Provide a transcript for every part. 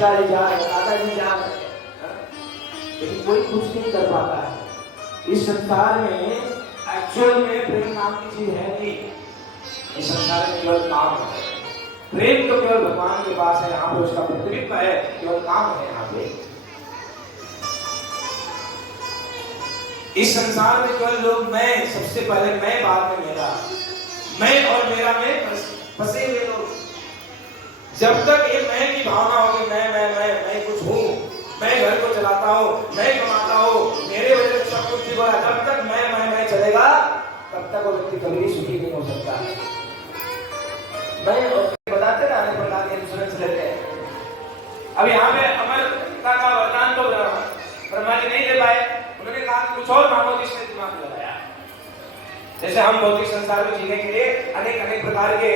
पिताजी जा रहे, दादाजी जा रहे, लेकिन कोई कुछ नहीं कर पाता है। इस संसार में एक्चुअल में प्रेम नाम की चीज है नहीं। इस संसार में केवल काम है। प्रेम तो केवल भगवान के पास है, यहाँ पे उसका प्रतिबिंब है, केवल काम है यहाँ पे। इस संसार में केवल लोग मैं, सबसे पहले मैं, बाद में मेरा, मैं और मेरा में फंसे हुए लोग। जब तक ये मैं की भावना होगी, मैं कुछ हूँ, मैं घर को चलाता हूँ, मैं कमाता हूँ, मेरे वजह से सब कुछ ठीक हो रहा है, जब तक मैं चलेगा तब तक वो व्यक्ति कभी भी सुखी नहीं हो सकता। मैं बताते ना अनेक प्रकार के इंश्योरेंस लेते हैं। अब यहाँ पे अमरता का वरदान तो ब्रह्मा जी नहीं दे पाए, उन्होंने कहा कि कुछ और मांगो, जिसने दिमाग लगाया। जैसे हम भौतिक संसार में जीने के लिए अनेक प्रकार के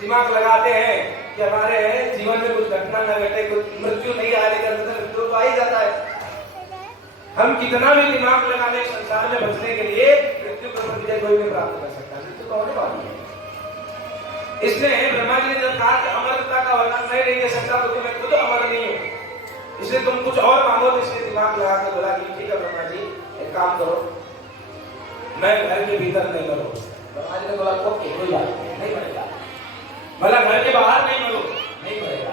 दिमाग लगाते हैं कि हमारे जीवन में कुछ घटना न घटे, कुछ मृत्यु नहीं आने के अंदर मृत्यु तो आ ही जाता है। हम कितना भी दिमाग लगा ले संसार में बचने के लिए, मृत्यु को विजय कोई नहीं प्राप्त कर सकता, मृत्यु तो होने वाली है। इसलिए ब्रह्मा जी ने जब कहा कि अमरता का वर्णन नहीं दे सकता क्योंकि मैं खुद अमर नहीं हूँ, इसलिए तुम कुछ और मांगो। तो इसने दिमाग लगा के बोला कि ठीक है ब्रह्मा जी, एक काम करो, मैं घर के भीतर नहीं मरूं। ब्रह्मा जी ने बोला ओके, कोई बात नहीं मरेगा। बोला घर के बाहर नहीं मरो, नहीं मरेगा।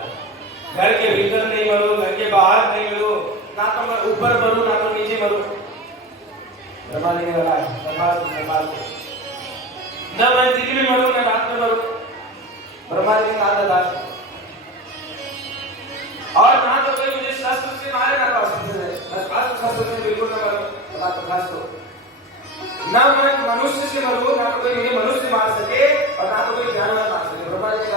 घर के भीतर नहीं मरो, घर के बाहर नहीं मरो, ना तो मैं ऊपर मरूं ना तो नीचे मरूं। ब्रह्मा जी ने बोला न मैं दिन में मरूं न रात में मरूं। ब्रह्मा जी ने कहा था और ना तो कोई मुझे शस्त्र से मारे ना शस्त्र से बिल्कुल न मरूं। ना मैं मनुष्य से मरूं, ना तो कोई मुझे मनुष्य मार सके और ना तो कोई जानवर मार सके। ब्रह्मा जी ने कहा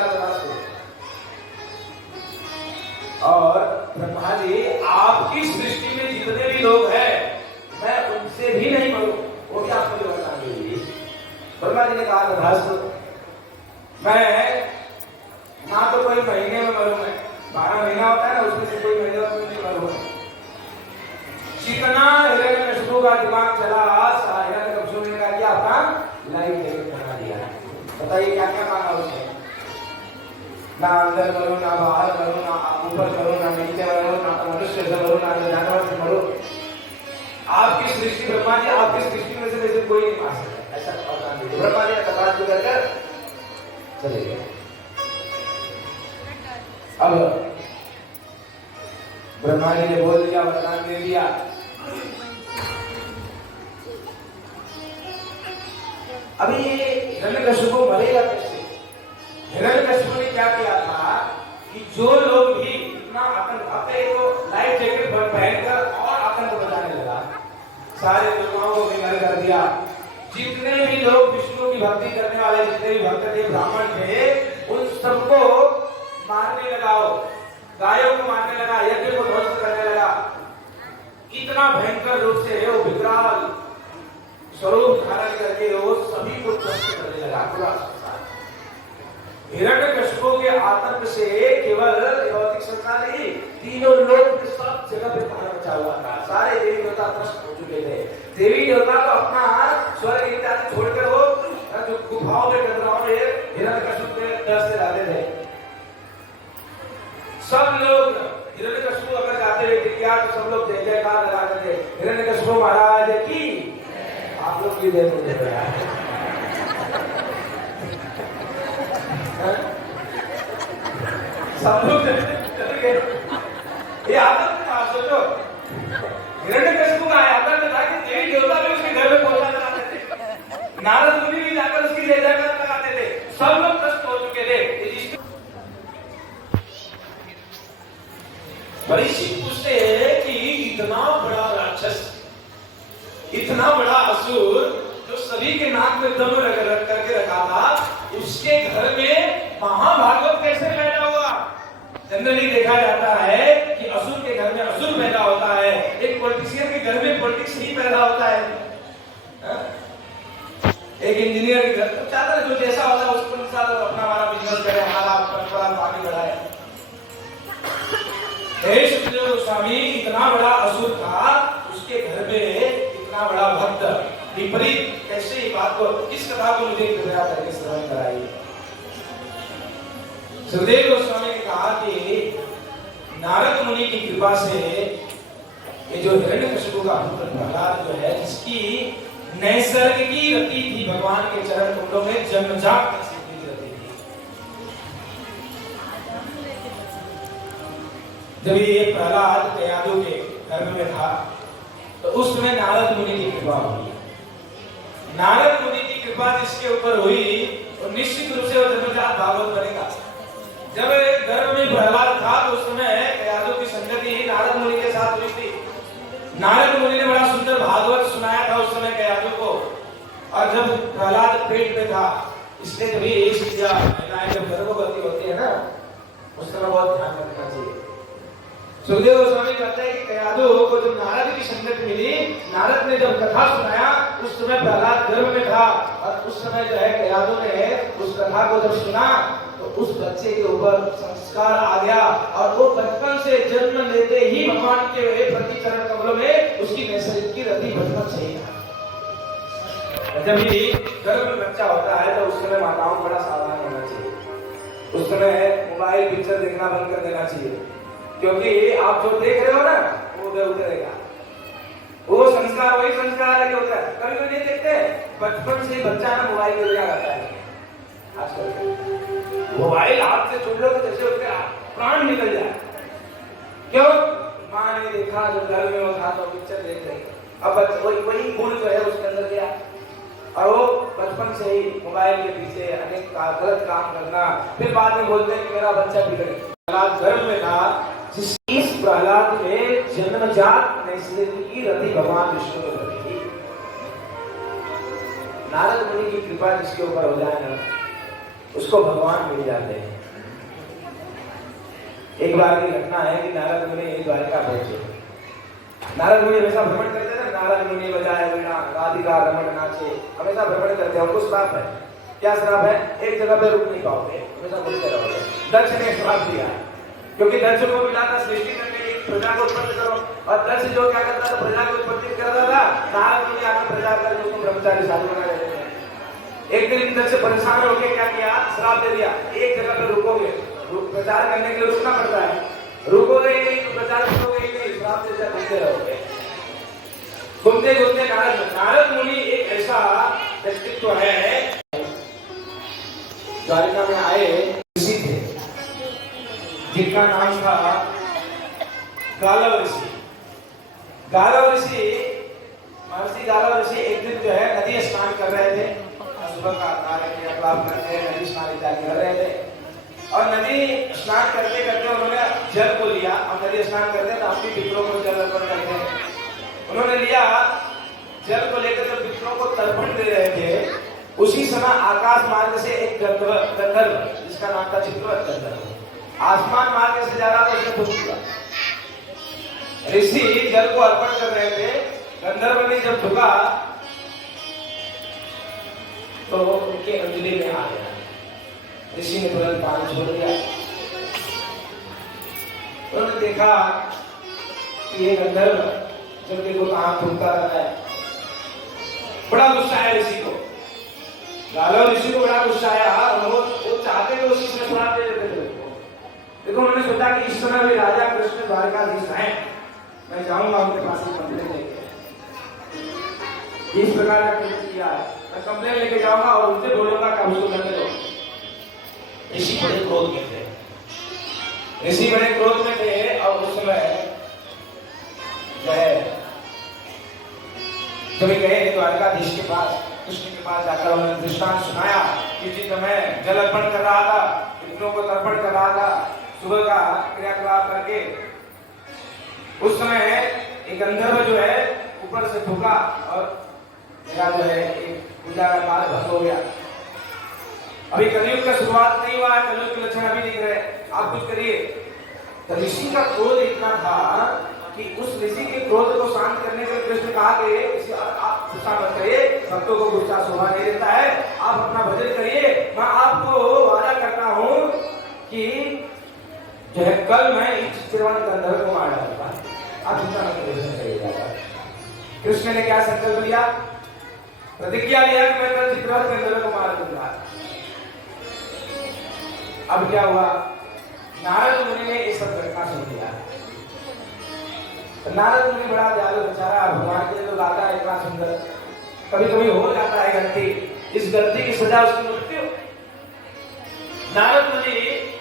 और ब्रह्मा जी आपकी सृष्टि में जितने भी लोग हैं मैं उनसे भी नहीं मरूं, वो भी आपको जो बता देंगे। ब्रह्मा जी ने कहा मैं ना तो कोई महीने में मरूं, मैं 12 महीना होता है ना, उसमें से कोई महीने में मरूं। जितना हिरण्यकशिपु का दिमाग चला, हिरण्यकशिपु ने क्या किया, अपना लाइफ जैकेट बना दिया। बताइए क्या क्या मांगा उसने? ना अंदर मरो, ना बाहर मरो, ना ऊपर मरो, ना नीचे मरो, ना मनुष्य से मरो, ना जानवर से मरो। आपकी सृष्टि ब्रह्मा जी, आपकी सृष्टि में से कोई नहीं मार सकता, ऐसा वरदान दे दिया। ब्रह्मा जी ने तबाद कर चले गए। अब ब्रह्मा जी ने बोल दिया, वरदान दे दिया। अभी हिरण्यकशिपु मरेगा कैसे? हिरण्यकशिपु ने क्या किया था कि जो लोग भी इतना आतंक, अपने को लाइफ जैकेट पहनकर और आतंक बजाने लगा, सारे देवताओं को विनर कर दिया। जितने भी लोग विष्णु की भक्ति करने वाले, जितने भी भक्त थे, ब्राह्मण थे, उन सबको मारने लगा, गायों को मारने लगा, यज्ञ को ध्वस्त करने लगा। इतना भयंकर रूप से वो विकराल स्वरूप धारण करके वो सभी को ध्वस्त करने लगा पूरा संसार। हिरण्यकशिपु के आतंक से केवल भौतिक संसार नहीं, तीनों लोग सब जगह पे पहाड़ मचा हुआ था। सारे देवी देवता त्रस्त हो चुके थे। देवी देवता को अपना स्वर्ग इत्यादि छोड़कर वो जो गुफाओं में कतराओं में हिरण्यकशिपु के डर से रहते थे। सब लोग हिरण्यकशिपु अगर जाते हुए दिख गया तो सब लोग जय जयकार लगाते थे, हिरण्यकशिपु महाराज की। आप लोग की जय मुझे सब लोग ये आदत था। सोचो हिरण्यकशिपु का आदत था कि देवी देवता भी उसके घर में पहुंचा कराते थे, नारद मुनि भी जाकर उसकी जय जयकार लगाते थे। सब लोग त्रस्त हो चुके थे। परीक्षित पूछते हैं कि इतना बड़ा राक्षस, इतना बड़ा असुर जो सभी के नाक में दम रख करके रखा था, उसके घर में महाभागवत कैसे पैदा हुआ? जनरली देखा जाता है कि असुर के घर में असुर पैदा होता है, एक पॉलिटिशियन के घर में पॉलिटिक्स ही पैदा होता है। एक इंजीनियर के घर तो चाहता है जो जैसा होता है उसको अनुसार अपना हमारा बिजनेस करे, हमारा परंपरा आगे बढ़ाए। सुखदेव गोस्वामी इतना बड़ा असुर था, उसके घर में इतना बड़ा भक्त, विपरीत कैसे ये बात को, इस कथा को मुझे कृपया करके श्रवण कराइए। सुखदेव गोस्वामी ने कहा कि नारद मुनि की कृपा से ये जो हिरण्यकशिपु का पुत्र प्रहलाद जो है, जिसकी नैसर्गिक रति थी भगवान के चरण कमलों में, जन्मजात नैसर्गिक रति थी। जब ये प्रहलाद कयादु के गर्भ में था तो उस समय नारद मुनि की कृपा हुई। नारद मुनि की कृपा जिसके ऊपर हुई और निश्चित रूप से वो जन्मजात भागवत बनेगा। जब गर्भ में प्रहलाद था तो उस समय कयादु की संगति नारद मुनि के साथ हुई थी। नारद मुनि ने बड़ा सुंदर भागवत सुनाया था उस समय कयादु को। और जब प्रहलाद पेट में था, इसलिए कभी एक चीज महिलाएं जब गर्भवती होती है ना, उस समय बहुत ध्यान रखना चाहिए। सुखदेव गोस्वामी कहते हैं कि कयादु को जब नारद की संगत मिली, नारद ने जब कथा सुनाया, उस समय प्रहलाद गर्भ में था और उस समय जो है कयादु ने उस कथा को जब सुना तो उस बच्चे के ऊपर संस्कार आ गया और वो बचपन से जन्म लेते ही भगवान के प्रति चरण कमलों में उसकी नैसर्गिक की रति बचपन से ही था। जब भी गर्भ में बच्चा होता है तो उस समय माताओं को बड़ा सावधान होना चाहिए। उस समय मोबाइल पिक्चर देखना बंद कर देना चाहिए, क्योंकि आप जो देख रहे हो ना वो उधर उतरेगा। वो संस्कार वही संस्कार है जो होता है। कभी कभी नहीं देखते, बचपन से बच्चा ना मोबाइल के लिया रहता है। आजकल मोबाइल हाथ से छूट लो तो जैसे उसके प्राण निकल जाए। क्यों? माँ ने देखा जब घर में वो था तो पिक्चर देख रही, अब वही गुण जो है उसके अंदर गया और वो बचपन से ही मोबाइल के पीछे अनेक गलत काम करना, फिर बाद में बोलते हैं कि मेरा बच्चा बिगड़ गया। प्रहलाद गर्भ में था, जिस इस प्रहलाद में जन्मजात नैसर्गिक की रति भगवान विष्णु को बनी। नारद मुनि की कृपा जिसके ऊपर हो जाए ना, उसको भगवान मिल जाते हैं। एक बार की घटना है कि नारद मुनि द्वारिका पहुंचे। नारद मुनि हमेशा भ्रमण करते थे। नारद मुनि बजाए वीणा, राधिका रमण नाचे, हमेशा भ्रमण करते हैं। उनको श्राप है। क्या श्राप है? एक जगह पे रुक नहीं पाओगे, हमेशा घूमते रहोगे। दक्ष ने श्राप दिया, क्योंकि दक्ष को मिला था सृष्टि करने की, प्रजा को उत्पन्न करो। और दक्ष जो क्या करता था, प्रजा को उत्पत्ति करता था। नारद मुनि आकर प्रजा कर उसको ब्रह्मचारी साधु बना देते हैं। एक दिन दक्ष परेशान होकर क्या किया, श्राप दे दिया, एक जगह पे रुकोगे, प्रचार करने के लिए रुकना पड़ता है। रुकोगे ही नहीं तो प्रचार करोगे ही नहीं, श्राप से घूमते रहोगे। घूमते घूमते नारद मुनि एक ऐसा व्यक्तित्व है, द्वारिका में आए ऋषि थे जिनका नाम था गालव ऋषि। गालव ऋषि, महर्षि गालव ऋषि एक दिन जो है नदी स्नान कर रहे थे। सुबह का कार्य क्रियाकलाप करते हैं, नदी स्नान इत्यादि कर रहे थे। और नदी स्नान करते करते उन्होंने जल को लिया। और नदी स्नान करते हैं तो अपनी पितरों को जल अर्पण करते हैं। उन्होंने लिया जल को लेकर जब पितरों को तर्पण दे रहे थे, उसी समय आकाश मार्ग से एक गंधर्व जिसका नाम था चित्रवत गंधर्व आसमान मार्ग से जा रहा था, उसने पूछ लिया। ऋषि जल को अर्पण कर रहे थे, गंधर्व ने जब झुका तो उनके अंजलि में आ गया। ऋषि ने तुरंत पानी छोड़ दिया। उन्होंने देखा कि ये गंधर्व जब देखो कहां थूकता रहता है। बड़ा गुस्सा आया ऋषि को। गालव ऋषि को बड़ा गुस्सा आया और वो चाहते थे उसी से श्राप दे देते थे। देखो उन्होंने सोचा कि इस समय भी राजा कृष्ण द्वारकाधीश हैं, मैं जाऊंगा उनके पास कंप्लेन लेके। इस प्रकार का किया है, मैं कंप्लेन लेके जाऊंगा और उनसे बोलूंगा कि उसको करने दो। ऋषि बड़े क्रोध में थे। ऋषि बड़े क्रोध में थे और उस समय जो है जब गए द्वारकाधीश के पास, कृष्ण के पास जाकर उन्होंने दृष्टांत सुनाया कि जी मैं जल अर्पण कर रहा था, पितरों को तर्पण कर रहा था, सुबह का क्रियाकलाप करके उस समय एक गंधर्व जो है ऊपर से ठोका और मेरा जो है एक पूजा का मार्ग भंग हो गया। अभी कलयुग का शुरुआत नहीं हुआ है, कलयुग के लक्षण अभी दिख रहे, आप कुछ करिए। तो ऋषि का क्रोध इतना था कि उस ऋषि के क्रोध को शांत करने के लिए कृष्ण कहा कि आप गुस्सा मत करिए, भक्तों को गुस्सा शोभा नहीं देता है, आप अपना भजन करिए। मैं आपको वादा करता हूं कि जो है कल मैं इस चिरवन गंधर्व को मार डालूंगा, आप चिंता मत करिएगा। कृष्ण ने क्या संकल्प लिया, प्रतिज्ञा लिया कि मैं कल चित्रवन गंधर्व को मार दूंगा। अब क्या हुआ, नारद मुनि ने ये सब घटना सुन लिया। तो नारद मुनि बड़ा दयालु बेचारा, भगवान के लिए तो गाता है इतना सुंदर, कभी कभी हो जाता है गलती, इस गलती की सजा उसकी मृत्यु। नारद मुनि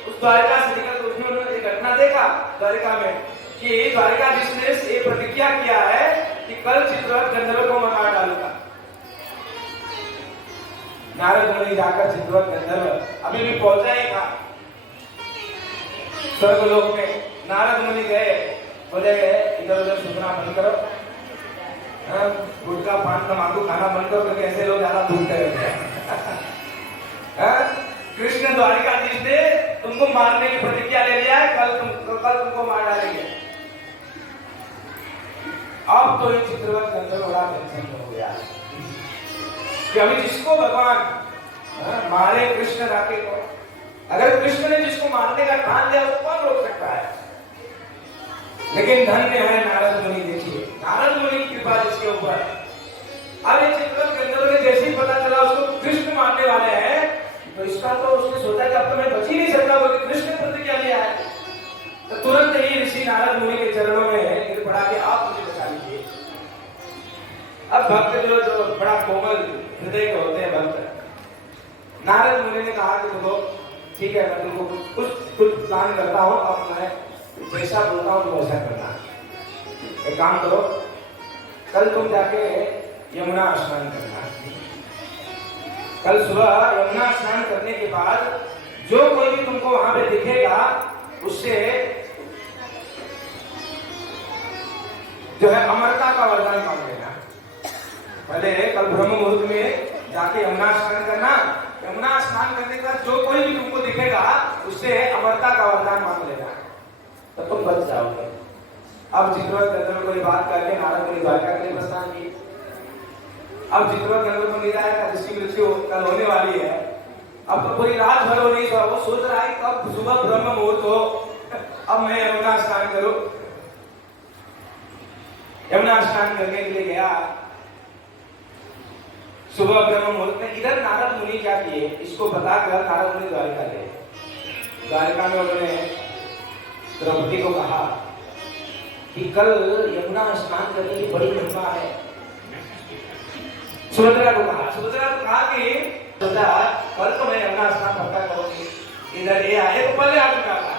उस द्वारिका से निकल कर उन्होंने एक घटना देखा द्वारिका में कि द्वारिकाधीश ने ये प्रतिज्ञा किया है कि कल चित्रवत गंधर्व को मैं मार डालूंगा। नारद मुनि जाकर चित्रवत गंधर्व अभी भी पहुंचा ही था स्वर्गलोक में। नारद मुनि गए, बोले इधर उधर सुनना बंद करो, गुटखा पान तंबाकू खाना बंद करो, क्योंकि ऐसे लोग ज्यादा भूखते रहते हैं। कृष्ण द्वारिकाधीश ने तुमको मारने की प्रतिज्ञा ले लिया है, कल तुमको मार डालेंगे। अब तो ये चित्रवत गंधर्व बड़ा टेंशन हो गया कि अभी जिसको भगवान मारे कृष्ण राके को, अगर कृष्ण ने जिसको मारने का ठान लिया उसको कौन रोक सकता है। लेकिन धन्य है नारद मुनि, देखिए नारद मुनि की कृपा जिसके ऊपर। अब ये चित्रवत गंधर्व ने जैसे ही पता चला उसको कृष्ण मारने वाले हैं, तो इसका तो उसने सोचा कि अब तो मैं बच ही नहीं सकता, बोले कृष्ण प्रतिज्ञा लिया है। तो तुरंत ही ऋषि नारद मुनि के चरणों में गिर पड़ा कि आप मुझे बचा लीजिए। अब भक्त जो बड़ा कोमल हृदय के होते हैं भक्त, नारद मुनि ने कहा कि देखो ठीक है, मैं तुमको कुछ प्लान करता हूँ, अब मैं जैसा बोलता हूँ तुम वैसा करना। एक काम करो, कल तुम जाके यमुना स्नान करना। कल सुबह यमुना स्नान करने के बाद जो कोई भी तुमको वहां पे दिखेगा उससे जो है अमरता का वरदान मांग लेना। पहले कल ब्रह्म मुहूर्त में जाके यमुना स्नान करना। यमुना स्नान करने के बाद जो कोई भी तुमको दिखेगा उससे अमरता का वरदान मांग लेना, तो तुम बच जाओगे। अब चित्रवत गंधर्व को ये बात करके नारद मुनि द्वारका के लिए प्रस्थान किए। अब चित्रवत गंधर्व को निराया था जिसकी मृत्यु कल होने वाली है। अब तो पूरी रात भर हो नहीं, वो सोच रहा है कब सुबह ब्रह्म मुहूर्त हो, अब मैं यमुना स्नान करूं। यमुना स्नान करने के लिए गया सुबह ब्रह्म मुहूर्त में। इधर नारद मुनि क्या किए, इसको बताकर नारद मुनि द्वारिका गए। द्वारिका में उन्होंने द्रौपदी को कहा कि कल यमुना स्नान करने की बड़ी महिमा है। सुभद्रा को कहा कि कल तो मैं यमुना स्नान पक्का करूंगी। इधर ये आए तो पहले आ चुका था,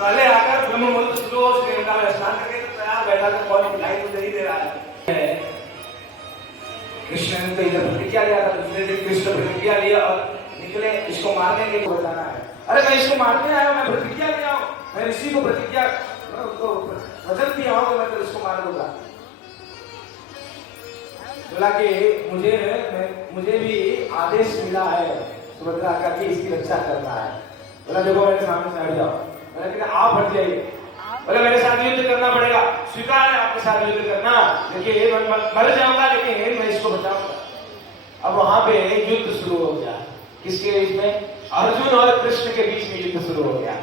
पहले आकर ब्रह्म मुहूर्त शुरू हो, उसने यमुना में स्नान करके तो तैयार बैठा था, कौन दिखाई तो नहीं दे रहा है। कृष्ण ने तो इधर प्रतिज्ञा लिया था, दूसरे दिन कृष्ण प्रतिज्ञा लिया और निकले इसको मारने के लिए बताना है। अरे मैं इसको मारने आया हूं, मैं प्रतिज्ञा लिया हूं, मैं ऋषि को प्रतिज्ञा वचन दिया हूं कि मैं तो इसको मार दूंगा। बोला कि मुझे भी आदेश मिला है सुभद्रा का कि इसकी रक्षा करना है। बोला देखो मेरे सामने से हट जाओ। बोला कि आप हट जाइए। बोला मेरे साथ युद्ध करना पड़ेगा, स्वीकार है आपके साथ युद्ध करना, देखिए मर जाऊंगा लेकिन मैं इसको बचाऊंगा। अब वहां पे युद्ध शुरू हो गया, किसके बीच में, अर्जुन और कृष्ण के बीच में युद्ध शुरू हो गया।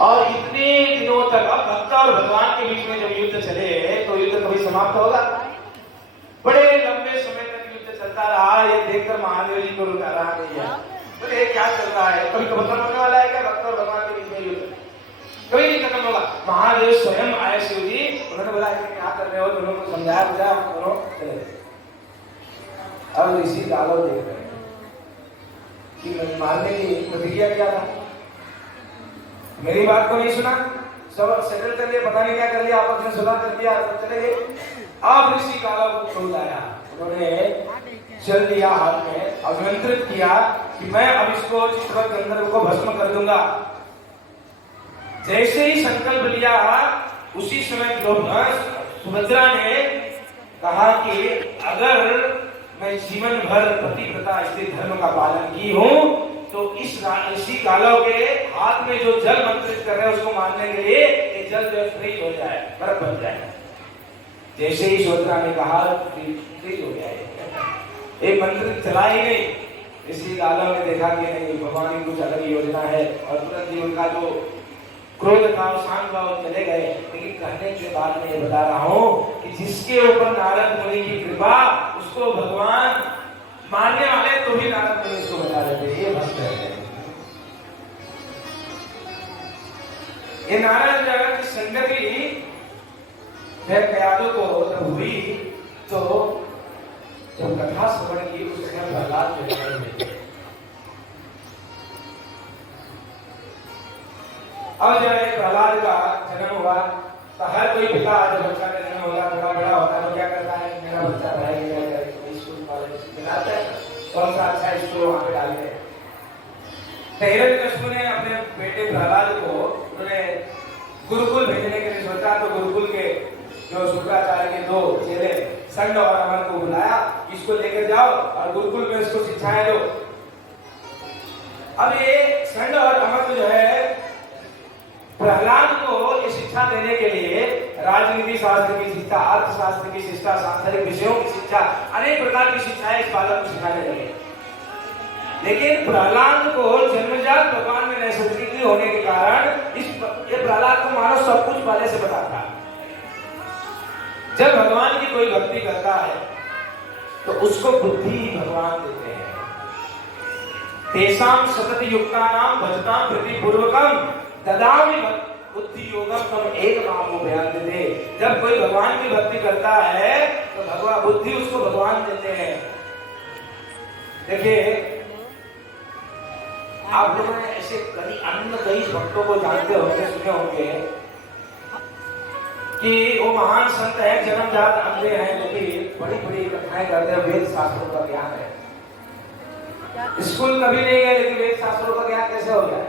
और इतने दिनों तक, अब भक्त और भगवान के बीच में जब युद्ध चले तो युद्ध कभी समाप्त होगा? बड़े लंबे समय तक युद्ध चलता रहा। ये देखकर महादेव जी को रुकारा नहीं है, बोले क्या चल रहा है, कभी खत्म होने वाला है क्या भक्त और भगवान के बीच में युद्ध? कभी नहीं खत्म होगा। महादेव स्वयं आए शिव जी, उन्होंने बोला क्या कर रहे हो, दोनों को समझाया बुझाया, दोनों चले गए। अब ऋषि गालो देख रहे हैं कि मारने की प्रतिज्ञा क्या था, मेरी बात को नहीं सुना, सब सेटल कर लिया, पता नहीं क्या कर लिया, आपस में सुलह कर दिया, सब चले गए। अब ऋषि काला को छोड़ आया, उन्होंने चल दिया हाथ में, अभिमंत्रित किया कि मैं अब इसको चित्रवत गंधर्व को भस्म कर दूंगा। जैसे ही संकल्प लिया उसी समय सुभद्रा ने कहा कि अगर मैं जीवन भर पतिव्रता स्त्री धर्म का पालन की हूं तो इस ऋषि कालो के हाथ में जो जल मंत्रित कर रहे हैं उसको मारने के लिए ये जल फ्रीज हो जाए, बर्फ बन जाए। जैसे ही सुभद्रा ने कहा फ्रीज हो गया, एक मंत्र चला ही नहीं। ऋषि कालो ने देखा कि नहीं, भगवान की कुछ अलग योजना है, और तुरंत ही उनका जो क्रोध था शांत हुआ, चले गए। लेकिन कहने के बाद मैं ये बता रहा हूं कि जिसके ऊपर नारद मुनि की कृपा, उसको भगवान मारने वाले तो भी नारद मुनि उसको बता देते, ये भक्त है। ये नारायण जगत की संगति कयादों को जब हुई तो जब कथा श्रवण की उसने प्रहलाद को जन्म दिया। अब जो है प्रहलाद का जन्म हुआ तो हर कोई पिता जब बच्चा का जन्म होता है थोड़ा बड़ा होता है तो क्या करता है, मेरा बच्चा पढ़ाई करेगा, स्कूल कॉलेज मिलाते हैं, कौन सा अच्छा स्कूल वहां पे डालते हैं। हिरण्यकशिपु ने अपने बेटे प्रहलाद को उन्होंने गुरुकुल भेजने के लिए सोचा तो गुरुकुल के जो शुक्राचार्य के दो चेले संड और अमर को बुलाया, इसको लेकर जाओ और गुरुकुल में इसको शिक्षाएं दो। अब ये संड और अमर जो है प्रहलाद को ये शिक्षा देने के लिए राजनीति शास्त्र की शिक्षा, अर्थशास्त्र की शिक्षा, सांसारिक विषयों की शिक्षा, अनेक प्रकार की शिक्षाएं इस बालक को सिखाने लगे। लेकिन प्रहलाद को जन्मजात भगवान में नैसर्गिक होने के कारण ये प्रहलाद को मानो सब कुछ पहले से पता था। जब भगवान की कोई भक्ति करता है तो उसको बुद्धि भगवान देते हैं। तेषां सतत युक्तानां भजतां प्रतिपूर्वकं ददामि बुद्धि योगम तम एक नामो बयान देते। जब कोई भगवान की भक्ति करता है तो भगवान बुद्धि उसको भगवान देते हैं। देखिए आप लोगों ने ऐसे कई भक्तों को जानते होंगे, सुने होंगे कि वो महान संत है, जन्मजात अंधे हैं, लेकिन बड़ी बड़ी कथाएं करते हैं, वेद शास्त्रों का ज्ञान है। स्कूल कभी नहीं गए लेकिन वेद शास्त्रों का ज्ञान कैसे हो गया?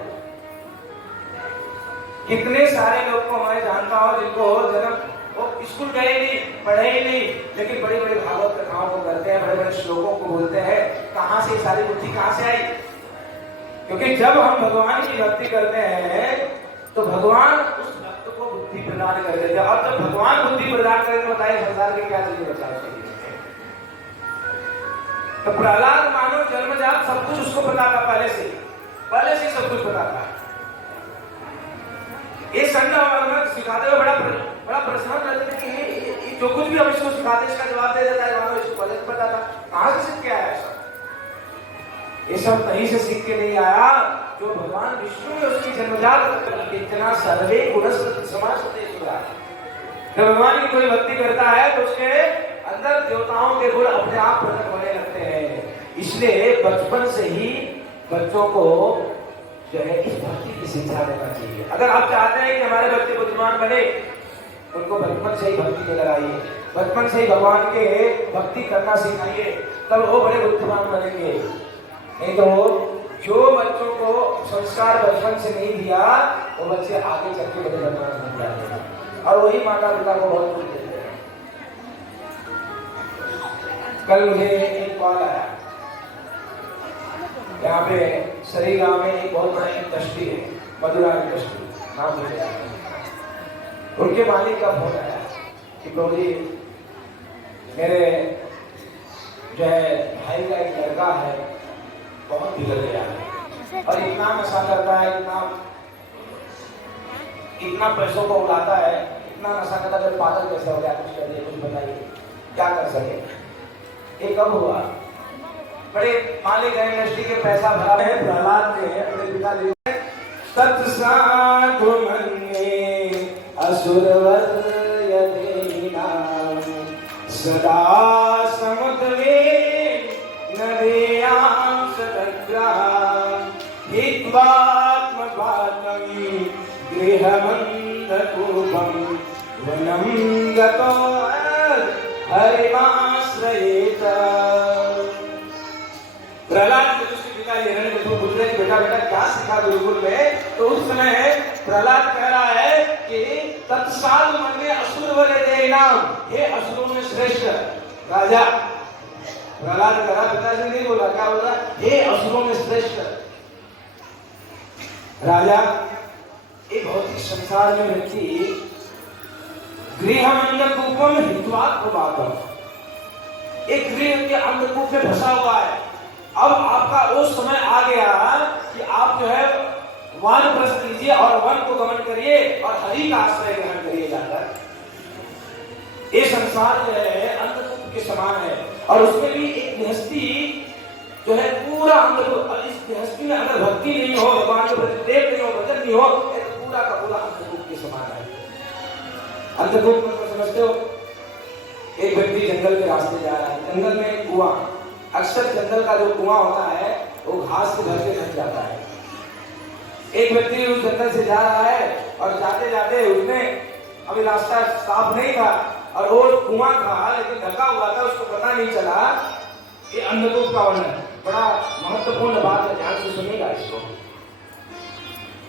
कितने सारे लोग को मैं जानता हूं जिनको जन्म वो स्कूल गए नहीं, पढ़े ही नहीं, लेकिन बड़ी बड़ी भागवत कथाओं को करते हैं, बड़े बड़े श्लोकों को बोलते हैं। कहां से सारी बुद्धि कहां से आई? क्योंकि जब हम भगवान की भक्ति करते हैं तो भगवान उस भक्त को बुद्धि प्रदान कर देते हैं। और जब भगवान बुद्धि प्रदान करें तो बताइए संसार की क्या चीजें बचा उसके लिए। तो प्रहलाद मानो जन्मजात सब कुछ उसको पता था, पहले से सब कुछ पता था। ये संत सिखाते हुए बड़ा प्रसन्न रहते थे कि ये जो कुछ भी हम इसको सिखाते इसका जवाब दे देता है, मानो इसको पहले से पता था। कहां से सीख के आया सब? ये सब कहीं से सीख के नहीं आया। जो भगवान विष्णु ने उसकी जन्मजात इतना सर्वे गुणस्पति समासते सुधा। जब भगवान की कोई भक्ति करता है तो उसके अंदर देवताओं के गुण अपने आप प्रकट होने लगते हैं। इसलिए बचपन से ही बच्चों को जो है इस भक्ति की शिक्षा देना चाहिए। अगर आप चाहते हैं कि हमारे बच्चे बुद्धिमान बने, उनको बचपन से ही भक्ति में लगाइए, बचपन से ही भगवान के भक्ति करना सिखाइए, तब वो बड़े बुद्धिमान बनेंगे। नहीं तो जो बच्चों को संस्कार बचपन से नहीं दिया वो बच्चे आगे चल के बड़े बदमाश बन जाते हैं और वही माता पिता को बहुत दुख देते हैं। कल मुझे एक कॉल आया, यहाँ पे सरी गांव में एक बहुत बड़ा इंडस्ट्री है, मधुरा इंडस्ट्री नाम मुझे, उनके मालिक का फोन आया कि प्रभु जी मेरे जो है भाई का एक लड़का है बहुत बिगड़ गया है और इतना नशा करता है, इतना पैसों को उड़ाता है, इतना नशा करता है, पागल कैसे हो गया? कुछ करिए, कुछ बताइए क्या कर सके। ये कब हुआ? बड़े मालिक इंडस्ट्री के पैसा भरा है। प्रहलाद ने अपने पिता ने सत्साधु मन्ये असुरवद यदेना सदा समुद्रे नदीयां सदग्राम हित्वात्मपातं गृहमन्धकूपं वनं गतो हरिमाश्रयेत। प्रहलाद ने उसके पिता हिरण्यकशिपु पूछ रहे बेटा बेटा क्या सीखा गुरुकुल में? तो उस समय प्रहलाद कह रहा है कि तत्साधु मन्ये असुरवर यदेनाम, हे असुरों में श्रेष्ठ राजा। प्रहलाद कहा पिताजी नहीं बोला, क्या बोला? हे असुरों में श्रेष्ठ राजा। एक भौतिक संसार में व्यक्ति गृहमंडकूपम हित्वात्मपातं, एक गृह के अंधकूप में फंसा हुआ है। अब आपका वो समय आ गया कि आप जो है वानप्रस्थ लीजिए और वन को गमन करिए और हरि का आश्रय ग्रहण करिए जाकर। ये संसार जो है अंधकूप के समान है और उसमें भी एक गृहस्थी जो है पूरा अंधकूप। इस गृहस्थी में अगर भक्ति नहीं हो, भगवान के प्रति प्रेम नहीं हो, भजन नहीं हो, तो पूरा का पूरा अंधकूप समान है। अंधकूप मतलब समझते हो? एक व्यक्ति जंगल के रास्ते जा रहा है, जंगल में एक कुआं, अक्सर जंगल का जो कुआं होता है वो घास से भर के ढक जाता है। एक व्यक्ति उस जंगल से जा रहा है और जाते जाते उसने अभी रास्ता साफ नहीं था और वो कुआं था लेकिन ढका हुआ था, उसको पता नहीं चला। ये अंधकूप का वर्णन बड़ा महत्वपूर्ण बात है, ध्यान से सुनिएगा इसको।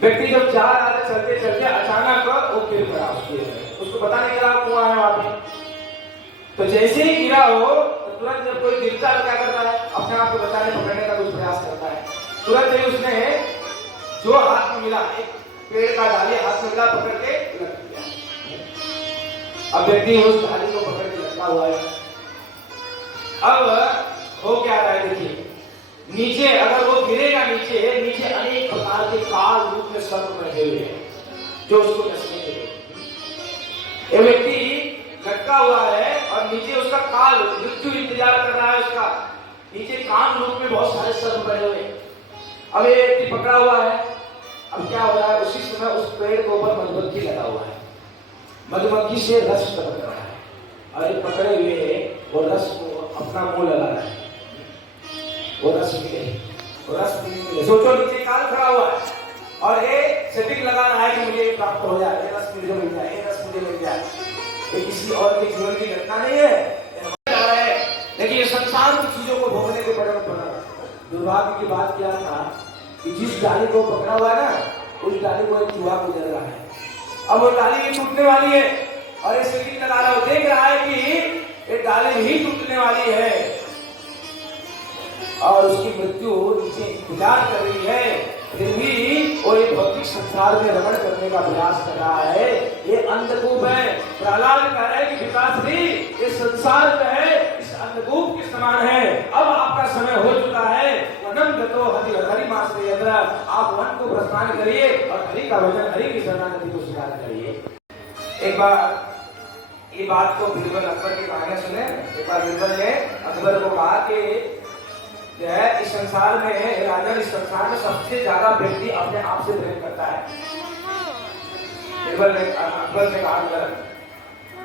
व्यक्ति जब जा रहा था चलते चलते अचानक वो गिर पड़ा, उसको पता नहीं चला कुआं है वहां पे। तो जैसे ही गिरा हो तो तुरंत जब कोई गिरता है क्या करता है? अपने आप को बचाने पकड़ने का कुछ प्रयास करता है। तुरंत ही उसने जो हाथ में मिला, एक पेड़ का डाली हाथ में मिला, पकड़ के लग दिया। अब व्यक्ति उस डाली को पकड़ के लटका हुआ है। अब हो क्या रहा है देखिए, नीचे अगर वो गिरेगा नीचे अनेक प्रकार के काल रूप में सर्प बैठे हुए हैं जो उसको डसने के लिए। ये व्यक्ति लटका हुआ है और नीचे उसका काल मृत्यु इंतजार कर रहा है, उसका नीचे कान रूप में बहुत सारे सर्प बैठे हुए हैं। अब ये व्यक्ति पकड़ा हुआ है। अब क्या हो रहा है, उसी समय उस पेड़ के ऊपर मधुमक्खी लगा हुआ है, मधुमक्खी से रस टपक रहा है और ये पकड़े हुए वो रस को अपना मुंह लगा रहा है, वो रस मिले, वो रस मिले। सोचो नीचे काल खड़ा हुआ है और ये सेटिंग लगा रहा है कि मुझे ये प्राप्त हो जाए, ये रस मुझे मिल जाए, ये रस मुझे मिल जाए। ये किसी और के जीवन की घटना नहीं है, लेकिन ये संसार की चीजों को भोगने के पड़े पड़ा। दुर्भाग्य की बात क्या था कि जिस डाली को पकड़ा हुआ है ना, उस डाली को एक चूहा गुजर रहा है। अब वो डाली भी टूटने वाली है और ये सेटिंग लगा रहा है, देख रहा है कि ये डाली ही टूटने वाली है और उसकी मृत्यु नीचे इंतजार कर रही है। फिर भी वो ये भौतिक संसार में रमण करने का प्रयास कर रहा है। ये अंधकूप है। प्रहलाद कह रहे हैं कि पिताश्री ये संसार जो है इस अंधकूप के समान है। अब आपका समय हो चुका है, वनम गतो हरि मास के अंदर आप वन को प्रस्थान करिए और हरि का भजन, हरि की शरणागति को स्वीकार करिए। एक बार ये बात को बीरबल अकबर की कहानी सुने। एक बार बीरबल ने अकबर को कहा कि इस संसार में राजन, इस संसार में सबसे ज्यादा व्यक्ति अपने आप से प्रेम करता है। अकबर ने कहा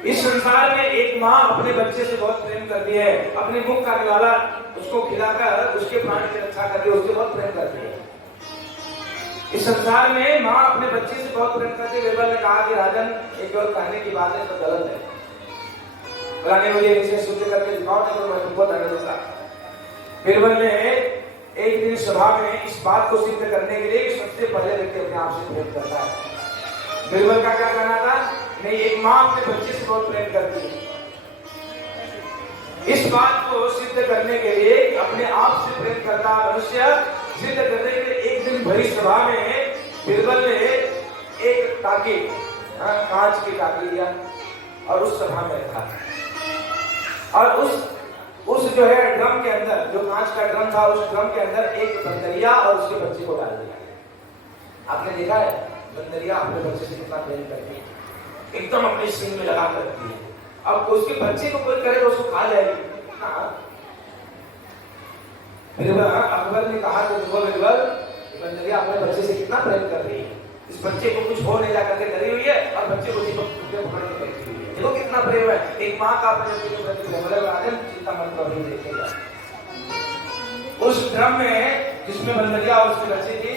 इस संसार में एक माँ अपने बच्चे से बहुत प्रेम करती है, अपने मुख का निवाला उसको खिलाकर उसके प्राण की रक्षा करती है, उससे बहुत प्रेम करती है। इस संसार में माँ अपने बच्चे से बहुत प्रेम करती है। बीरबल ने कहा कि राजन एक और कहने की बात है तो गलत है, बुलाने मुझे इसे शुद्ध करके दिखाओ नहीं तो मैं तुमको दंड दूंगा। बीरबल ने एक दिन सभा में इस बात को सिद्ध करने के लिए सबसे पहले व्यक्ति अपने आप से प्रेम करता है। बीरबल का क्या कहना था? नहीं, एक माँ अपने बच्चे से बहुत प्रेम करती है। इस बात को सिद्ध करने के लिए अपने आप से प्रेम करता मनुष्य सिद्ध करने के लिए एक दिन भरी सभा में बीरबल ने एक टाकी, कांच की टाकी लिया और उस सभा में रखा और उस जो है ड्रम के अंदर, जो कांच का ड्रम था, उस ड्रम के अंदर एक बंदरिया और उसके बच्चे को डाल दिया। आपने देखा है बंदरिया अपने बच्चे से कितना प्रेम करती है, एकदम अपने सींग में लगा करती है। अब उसके बच्चे को कोई करे तो उसको खा जाएगी। अकबर ने कहा कि देखो बीरबल, बंदरिया अपने बच्चे से कितना प्रेम कर रही है, इस बच्चे को कुछ हो नहीं जा करके करी हुई है और बच्चे को पकड़ के बैठी हुई है। देखो कितना प्रेम है एक माँ का अपने बच्चे के प्रति। चिंता मत करो, देखेगा उस ड्रम में जिसमें बंदरिया और उसके बच्चे थी,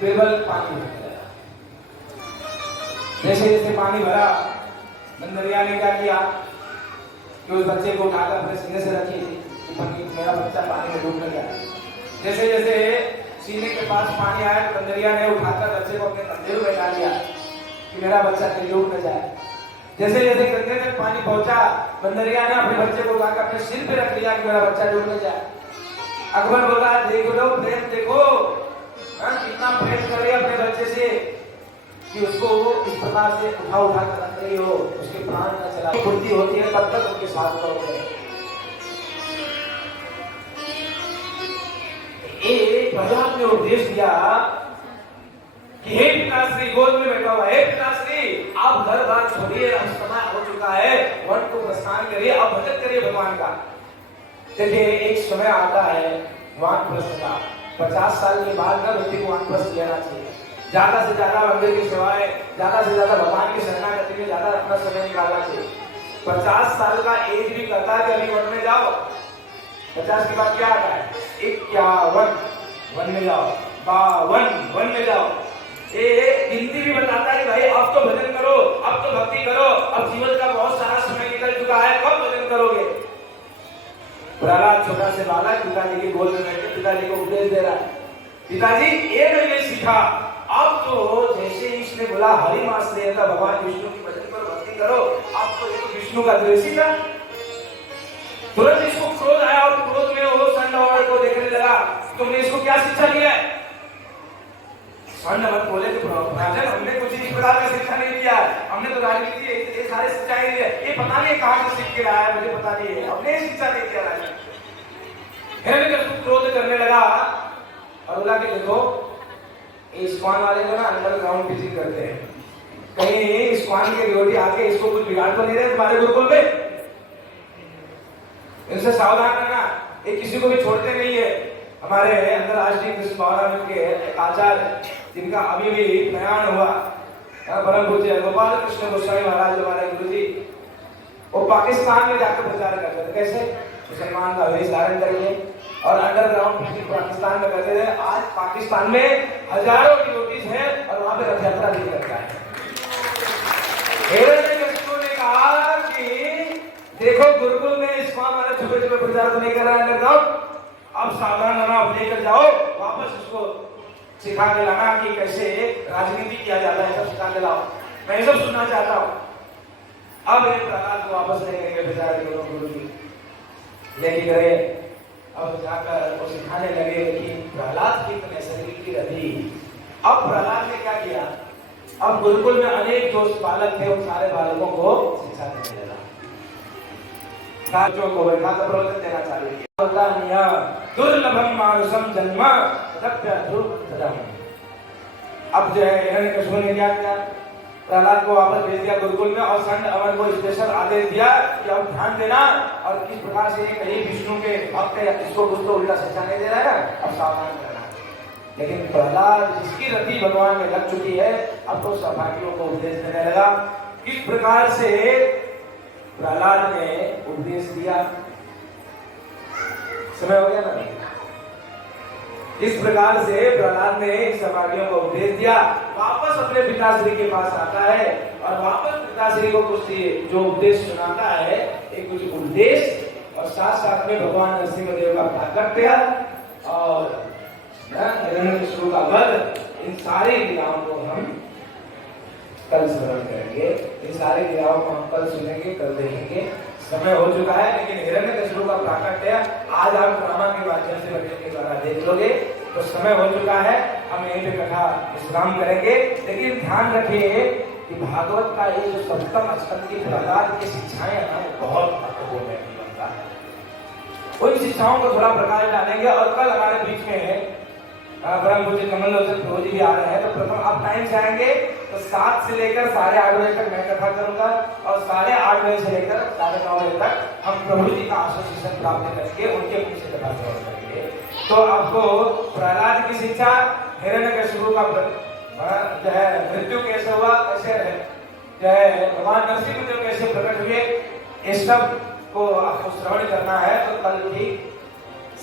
बीरबल पानी भर गया। जैसे जैसे पानी भरा, बंदरिया ने क्या किया कि उस बच्चे को उठाकर अपने सीने से रखी थी कि मेरा बच्चा पानी में डूब गया। जैसे जैसे सीने के पास पानी आया, बंदरिया ने उठाकर बच्चे को अपने कंधे में बैठा लिया कि मेरा बच्चा कहीं डूब न जाए। जैसे जैसे कंधे तक पानी पहुंचा, बंदरिया ने अपने बच्चे को उठाकर अपने सिर पे रख लिया कि मेरा बच्चा डूब न जाए। अकबर बोला देखो लो प्रेम, देखो कितना प्रेम कर रही है अपने बच्चे से कि उसको इस प्रकार से उठा कर रख रही हो, उसके प्राण न चला। बुद्धि होती है तब तक उनके साथ करोगे। प्रहलाद ने उपदेश दिया कि हे पिताश्री, गोद में बैठा हुआ, हे पिताश्री आप घर बार छोड़िए, अब समय हो चुका है, वन को प्रस्थान करिए, अब भजन करिए भगवान का। देखिए एक समय आता है वानप्रस्थ का, 50 साल के बाद ना व्यक्ति को वानप्रस्थ लेना चाहिए। ज्यादा से ज्यादा मंदिर की सेवाएं, ज्यादा से ज्यादा भगवान की शरणागति में ज्यादा अपना समय निकालना चाहिए। 50 साल का एज भी कहता है कि अभी वन में जाओ, 50 के बाद क्या आता है 51 वन में जाओ, 52 वन में जाओ। ये गिनती भी बताता है कि भाई अब तो भजन करो, अब तो भक्ति करो, अब जीवन का बहुत सारा समय निकल चुका है, कब भजन करोगे। प्रहलाद छोटा से बालक पिताजी के गोद में बैठे पिताजी को उपदेश दे रहा है, पिताजी ये मैंने सीखा, अब तो जैसे इसने बोला हरि मास ले था भगवान विष्णु की भजन करो, भक्ति करो, अब तो ये तो विष्णु का द्वेषी था। तुरंत इसको क्रोध आया और क्रोध में वो संडवड़ को देखने लगा, तुमने इसको क्या शिक्षा दिया है। संडवड़ बोले कि राजन हमने कुछ इस प्रकार का शिक्षा नहीं दिया है, हमने तो राजनीति ये सारे शिक्षाएं दी है, ये पता नहीं कहां से सीख के रहा है, मुझे पता नहीं है, हमने शिक्षा नहीं दिया राजन। फिर क्रोध करने लगा और बोला कि देखो इस्कॉन वाले जो ना अंडरग्राउंड टीचिंग करते हैं, कहीं इस्कॉन के डिवोटी आके इसको कुछ बिगाड़ तो नहीं रहे तुम्हारे गुरुकुल में, इनसे सावधान रहना, ये किसी को भी छोड़ते नहीं है। हमारे अंतरराष्ट्रीय कृष्ण महाराज के एक आचार्य जिनका अभी भी प्रयाण हुआ, परम पूज्य गोपाल कृष्ण गोस्वामी महाराज हमारे गुरु जी, वो पाकिस्तान में जाकर प्रचार करते थे, कैसे मुसलमान का वेश धारण करेंगे और अंडरग्राउंड पाकिस्तान में करते थे। आज पाकिस्तान में हजारों डिवोटीज हैं और वहां पे रथ यात्रा भी करता है। हिरण्यकशिपु ने कहा कि देखो गुरुकुल में इस वाले छुपे छुपे प्रचार तो नहीं कर रहा है अंडरग्राउंड, अब सावधान रहना, अब लेकर जाओ वापस उसको सिखा के लाना कि कैसे राजनीति किया जाता है, सब सिखा के लाओ, मैं ये सब सुनना चाहता हूँ। अब ये प्रहलाद को वापस लेकर गए बेचारे गुरु जी लेके गए, अब जाकर वो सिखाने लगे कि प्रहलाद की तो शरीर की रही। अब प्रहलाद ने क्या किया, अब गुरुकुल में अनेक जो बालक थे उन सारे बालकों को शिक्षा देने लगा, साचों को वर्णा का प्रवचन देना चालू किया। दुर्लभम मानुषम जन्म तदप्यधुरम। अब जो है हिरण्यकशिपु ने क्या किया, प्रहलाद को वापस भेज दिया गुरुकुल में और संत अमर को स्पेशल आदेश दिया कि अब ध्यान देना और किस प्रकार से कहीं विष्णु के भक्त या किसको कुछ तो उल्टा शिक्षा नहीं दे रहा है, अब सावधान करना। लेकिन प्रहलाद जिसकी रति भगवान में लग चुकी है, अब तो सहभागियों को उपदेश देने लगा। किस प्रकार से प्रहलाद ने उपदेश दिया, समय हो गया ना, इस प्रकार से प्रहलाद ने सहभागियों को उपदेश दिया, वापस अपने पिताश्री के पास आता है और वापस पिताश्री को कुछ जो उपदेश सुनाता है, एक कुछ उपदेश और साथ साथ में भगवान नरसिंहदेव का प्राकट्य और हिरण्यकशिपु का वध, इन सारे लीलाओं को हम कल स्मरण करेंगे, इन सारे लीलाओं को हम कल सुनेंगे, कल देखेंगे। समय हो चुका है, लेकिन हिरण्यकशिपु का प्राकट्य आज आप ड्रामा के माध्यम से बच्चे के द्वारा देख लोगे, तो समय हो चुका है, हम यहीं पे कथा विश्राम करेंगे। लेकिन ध्यान रखिए कि भागवत का ये जो सप्तम स्कंद की प्रहलाद की शिक्षाएं है ना, बहुत महत्वपूर्ण है जीवन का। उन शिक्षाओं को थोड़ा प्रकाश डालेंगे और कल हमारे बीच में ब्रह्म पूज्य कमल लोचन प्रभु जी भी आ रहे हैं, तो प्रथम आप टाइम से आएंगे तो 7 से लेकर 8:30 बजे तक मैं कथा करूंगा और 8:30 बजे से लेकर 9:30 बजे तक हम प्रभु जी का आशीर्वाद प्राप्त करके उनके मुख से कथा श्रवण करेंगे। तो आपको प्रहलाद की शिक्षा, हिरण्यकशिपु का जो है मृत्यु कैसे हुआ, कैसे जो है भगवान नरसिंहदेव कैसे प्रकट हुए, इस सब को आपको श्रवण करना है। तो कल ठीक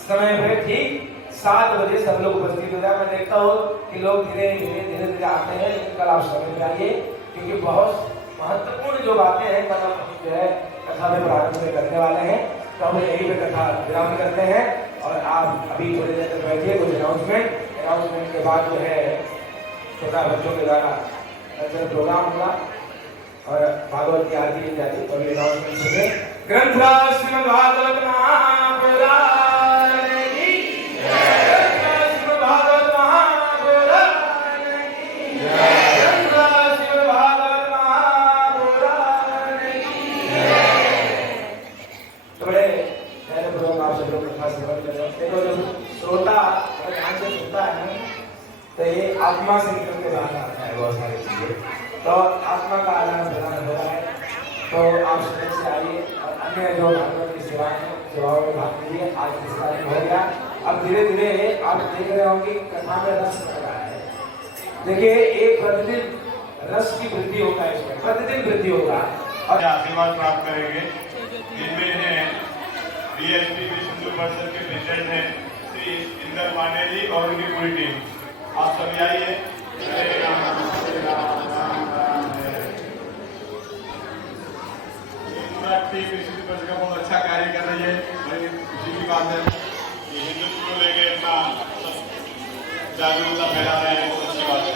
समय पे ठीक 7 बजे सब लोग उपस्थित हो जाए। मैं देखता हूँ कि लोग धीरे धीरे आते हैं, लेकिन कल आप समय पे आइए, क्योंकि बहुत महत्वपूर्ण जो बातें हैं कल हम जो है कथा में प्रारंभ में करने वाले हैं। तो हम यहीं पे कथा विराम करते हैं और आप अभी थोड़ी देर तक बैठिए, कुछ अनाउंसमेंट के बाद जो है छोटा बच्चों के द्वारा प्रोग्राम होगा और भागवत की आरती इत्यादि और अनाउंसमेंट सुनिए। ग्रंथराज श्रीमद् भागवत महापुराण तो ये आत्मा से निकल के बाहर आता है बहुत सारी चीजें, तो आत्मा का आदान प्रदान हो रहा है। तो आप सुबह से आइए और अन्य जो भागवत की सेवाओं में भाग लीजिए। आज इस तारीख हो गया, अब धीरे धीरे आप देख रहे होंगे कथा में रस बढ़ रहा है, देखिए एक प्रतिदिन रस की वृद्धि होगा, इसमें प्रतिदिन वृद्धि होगा और आशीर्वाद प्राप्त करेंगे। इनमें है बीएसपी विश्व हिंदू परिषद के प्रेसिडेंट हैं श्री इंदर पांडे जी और उनकी पूरी टीम। आप सभी आइए। हरे राम हरे राम राम राम हरे हरे। पूरा टीम विश्व हिंदू परिषद का बहुत अच्छा कार्य कर रही है। बड़ी खुशी की बात है कि हिंदुत्व को लेकर इतना जागरूकता फैला रहे हैं, बहुत अच्छी बात है।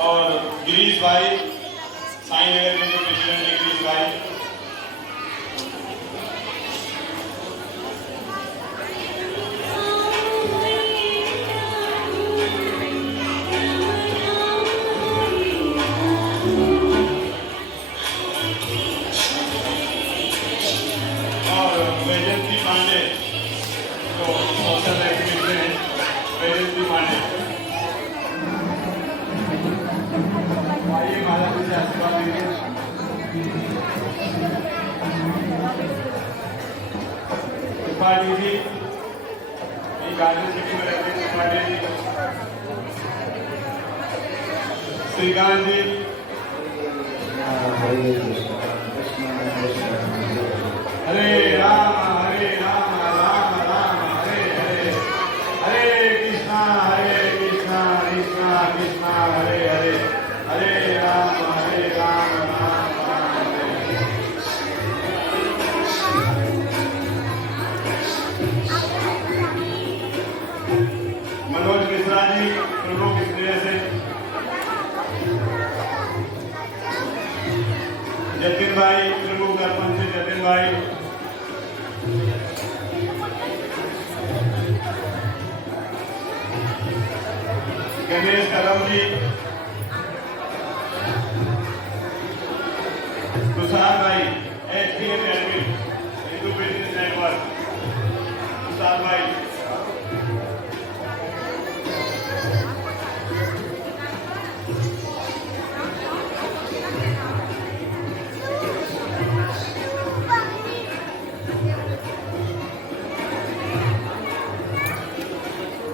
और गिरीश भाई साईं नगर के जो प्रेसिडेंट है गिरीश भाई, और वैजयंती पांडे जो सोशल एक्टिविस्ट हैं, वैजयंती पांडे त्रिपाठी जी गांधी सिटी में रहते हैं। त्रिपाठी जी, श्रीकांत जी, हरे राम राम राम हरे हरे, हरे कृष्णा कृष्णा कृष्णा हरे हरे, हरे राम राम राम हरे। मनोज मिश्रा जी प्रमुख स्नेह से, जतिन भाई प्रमुख अर्पण से जतिन भाई, गणेश कदम जी, तुषार भाई HPM admin Hindu business network, Tushar भाई,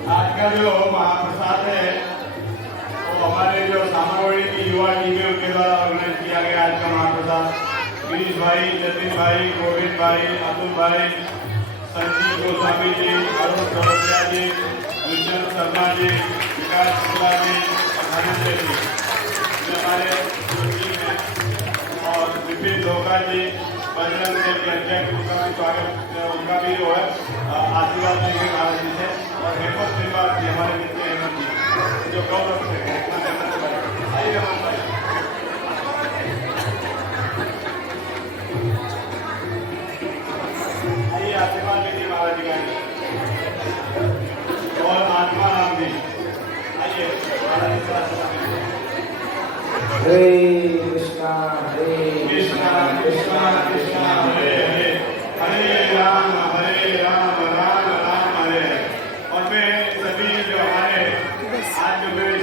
आज का जो महाप्रसाद है वो हमारे जो सामावड़ी की युवा टीम है उनके द्वारा ऑर्गेनाइज किया गया। आज का महाप्रसाद गिरीश भाई, जतिन भाई, गोविंद भाई, अतुल भाई, संजीव गोस्वामी जी, अरुण चौरसिया जी, विजय शर्मा जी, विकास शुक्ला जी और धनंजय जी, हमारे टीम है। और विपिन धोखा जी बजरंग दल के अध्यक्ष, उनका भी स्वागत, उनका भी जो है आशीर्वाद लेंगे महाराज जी से। और हेमंत परिवार जी, हमारे मित्र हेमंत जी जो गौरव से आइए हेमंत भाई। आइए आशीर्वाद लीजिए महाराज जी का। और आत्मा राम जी आइए महाराज जी का आशीर्वाद लीजिए। हरे कृष्णा कृष्णा कृष्णा कृष्णा हरे हरे, हरे राम राम राम हरे हरे। और मैं सभी जो हमारे आज जो मेरे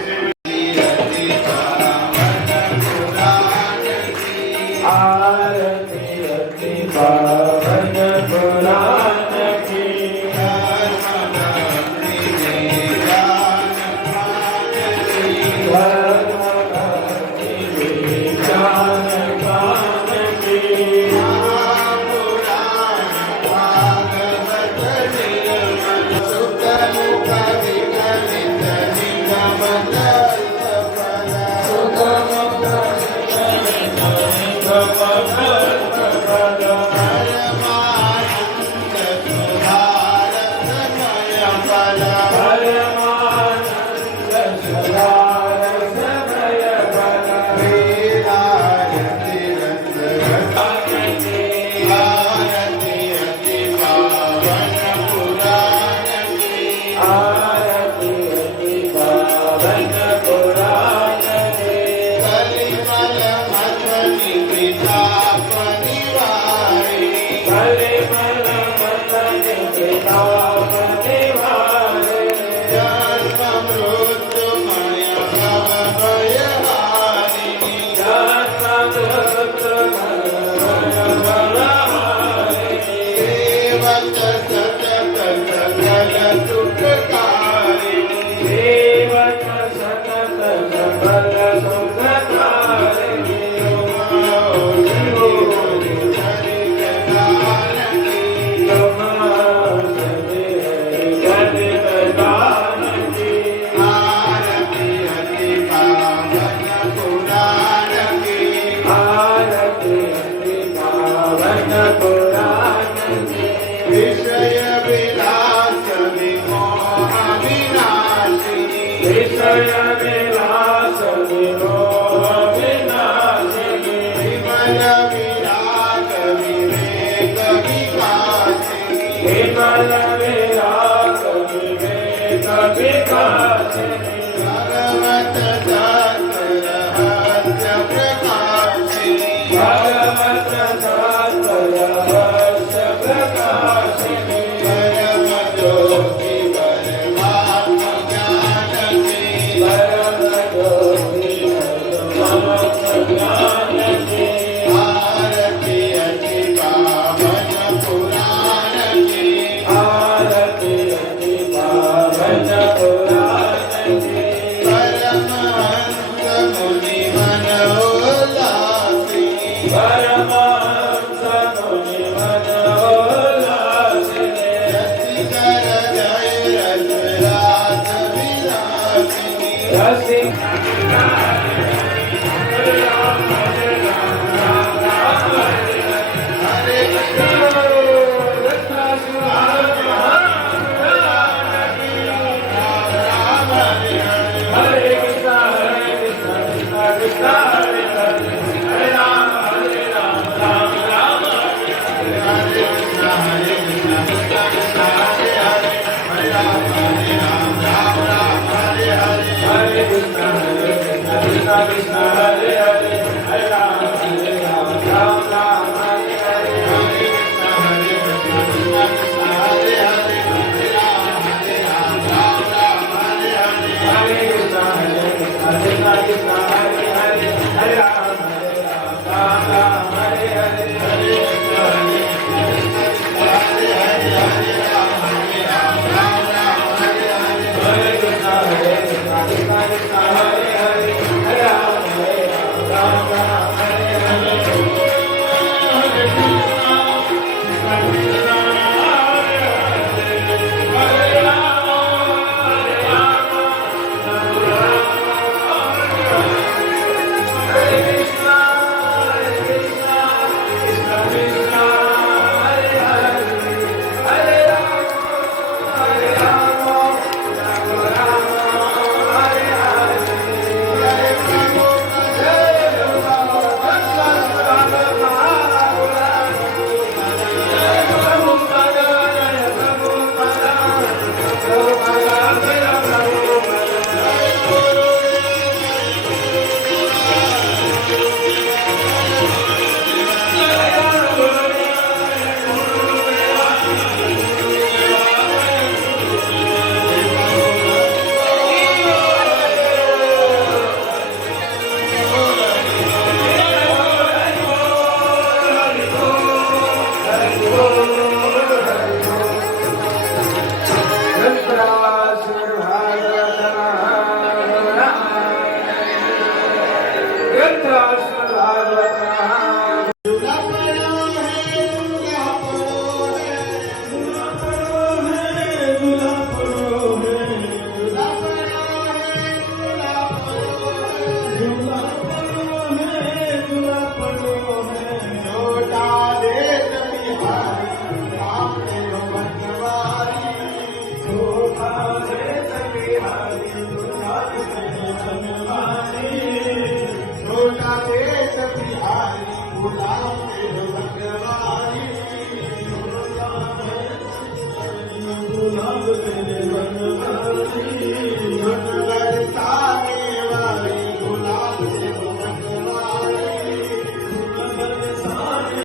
आरती पावन पुराण की, गुलाब तेरे बनवारी